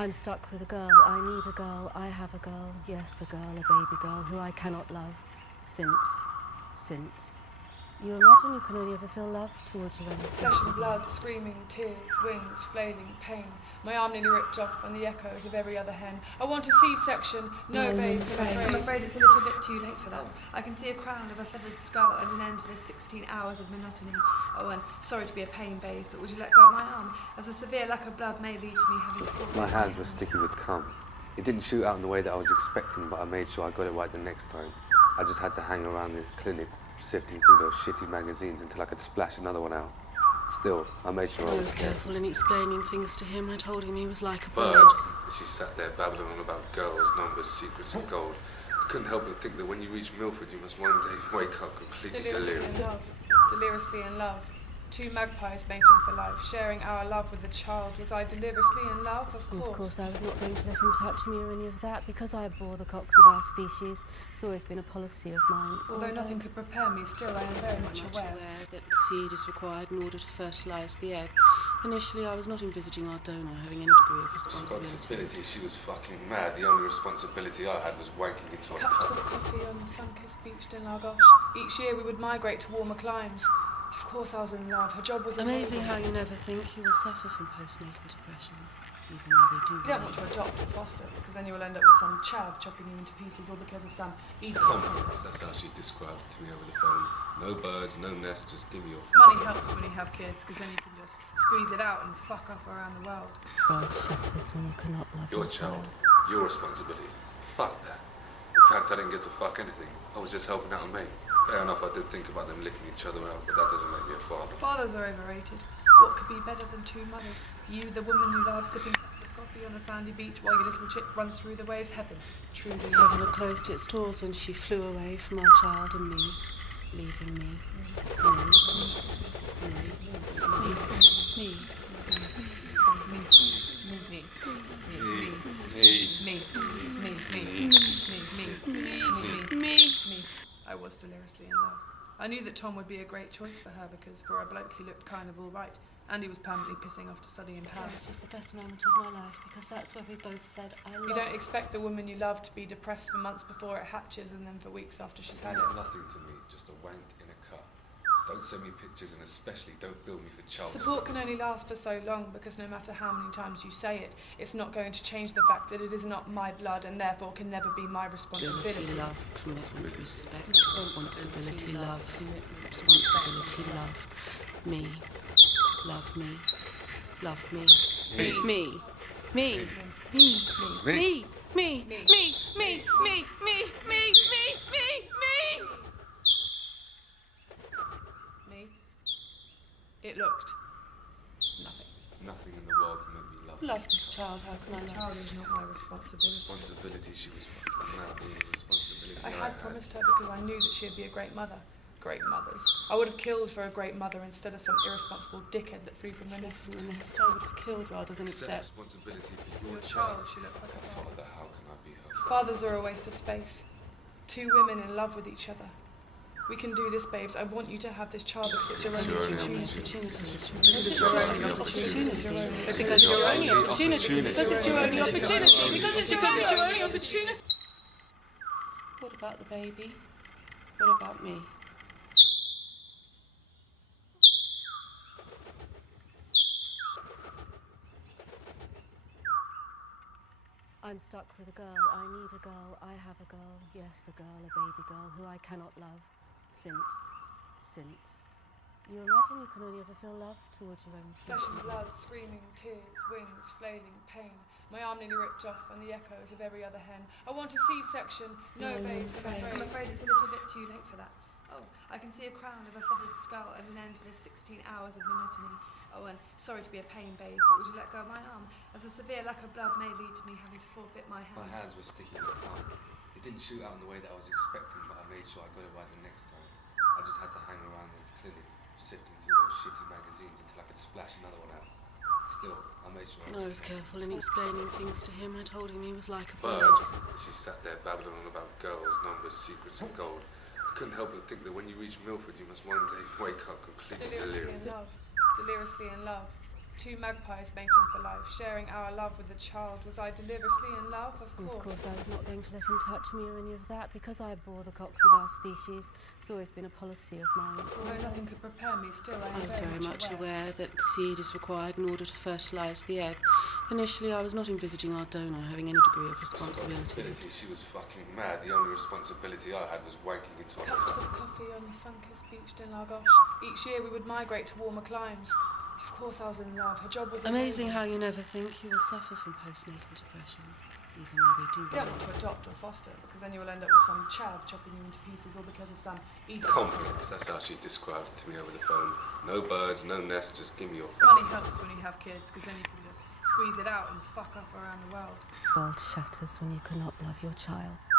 I'm stuck with a girl, I need a girl, I have a girl, yes, a girl, a baby girl, who I cannot love, since. You imagine you can only ever feel love towards your own Flesh and blood, screaming, tears, wings, flailing, pain. My arm nearly ripped off, and the echoes of every other hen. I want a C-section, no babes, I'm afraid it's a little bit too late for that. I can see a crown of a feathered skull and an end to this 16 hours of monotony. Oh, and sorry to be a pain, babes, but would you let go of my arm, as a severe lack of blood may lead to me having to forfeit My hands were sticky with cum. It didn't shoot out in the way that I was expecting, but I made sure I got it right the next time. I just had to hang around the clinic, sifting through those shitty magazines until I could splash another one out. Still, I made sure I was careful in explaining things to him. I told him he was like a bird. She sat there babbling on about girls, numbers, secrets and gold. I couldn't help but think that when you reach Milford, you must one day wake up completely delirious. Deliriously in love. Two magpies mating for life, sharing our love with a child. Was I deliriously in love? Of course. Of course, I was not going to let him touch me or any of that, because I abhor the cocks of our species. It's always been a policy of mine. Although nothing could prepare me, still I am very much aware that seed is required in order to fertilise the egg. Initially, I was not envisaging our donor having any degree of responsibility. She was fucking mad. The only responsibility I had was wanking into a cup. Cups of coffee on the sun-kissed beach in Lagos. Each year we would migrate to warmer climes. Of course I was in love. Her job was amazing. How you never think you will suffer from postnatal depression, even though they do. You don't want to adopt or foster, because then you will end up with some chav chopping you into pieces, all because of some evil. That's how she described it to me over the phone. No birds, no nest, just give me your... Money helps when you have kids, because then you can just squeeze it out and fuck off around the world. God shatters when you cannot love your child. Your responsibility. Fuck that. In fact, I didn't get to fuck anything. I was just helping out a mate. Fair enough, I did think about them licking each other out, but that doesn't make me a father. Fathers are overrated. What could be better than two mothers? You, the woman you love, sipping cups of coffee on the sandy beach while your little chick runs through the waves. Heaven. Truly. Heaven had closed its doors when she flew away from our child and me, leaving me. Me. I was deliriously in love. I knew that Tom would be a great choice for her because for a bloke he looked kind of all right, and he was permanently pissing off to study in Paris. This was the best moment of my life because that's where we both said I love. You don't expect the woman you love to be depressed for months before it hatches and then for weeks after she's had it. It's nothing to me, just a wank in a cup. Don't send me pictures and especially don't bill me for child support. Can only last for so long because no matter how many times you say it, it's not going to change the fact that it is not my blood and therefore can never be my responsibility. Ability, love, commitment, respect, responsibility, love, responsibility, love, me, love me, love me, me, me, me, me, me, me, me, me, me, me, me, me. It looked nothing. Nothing in the world can make me love. Love this child. How can I love this child? Is not my responsibility. Responsibility. She was fucking mad. The only responsibility I had promised her because I knew that she'd be a great mother. Great mothers. I would have killed for a great mother instead of some irresponsible dickhead that flew from the nest. I would have killed rather than accept. Responsibility for your child. She looks like a father. How can I be her father? Fathers are a waste of space. Two women in love with each other. We can do this, babes. I want you to have this child because it's your only opportunity. Because it's your only opportunity. Because it's your only opportunity. Because it's your only opportunity. Because it's your only opportunity. What about the baby? What about me? I'm stuck with a girl, I need a girl, I have a girl, yes, a girl, a baby girl, who I cannot love, since. You imagine you can only ever feel love towards your own flesh and blood, screaming, tears, wings, flailing, pain. My arm nearly ripped off, and the echoes of every other hen. I want a C-section, no babes, I'm afraid it's a little bit too late for that. Oh, I can see a crown of a feathered skull and an end to this 16 hours of monotony. Oh, and sorry to be a pain, babes, but would you let go of my arm, as a severe lack of blood may lead to me having to forfeit my hands. My hands were sticky with cum. It didn't shoot out in the way that I was expecting, but I made sure I got it right the next time. I just had to hang around the clinic, sifting through those shitty magazines until I could splash another one out. Still, I made sure I was careful in explaining things to him. I told him he was like a bird. She sat there babbling on about girls, numbers, secrets and gold. I couldn't help but think that when you reach Milford, you must one day wake up completely delirious. Deliriously in love. Two magpies mating for life, sharing our love with a child. Was I deliriously in love? Of And course. of course, I was not going to let him touch me or any of that because I abhor the cocks of our species. It's always been a policy of mine. Although nothing could prepare me, still I am I was very much aware that seed is required in order to fertilise the egg. Initially, I was not envisaging our donor having any degree of responsibility. She was fucking mad. The only responsibility I had was wanking into her. Cups of coffee on the sun-kissed beach in Lagos. Each year we would migrate to warmer climes. Of course I was in love. Her job was Amazing how you never think you will suffer from postnatal depression, even though they do. You don't want to adopt or foster, because then you will end up with some chav chopping you into pieces, or because of some Edith. Complex, that's how she described it to me over the phone. No birds, no nest, just give me your... Money helps when you have kids, because then you can just squeeze it out and fuck off around the world. The world shatters when you cannot love your child.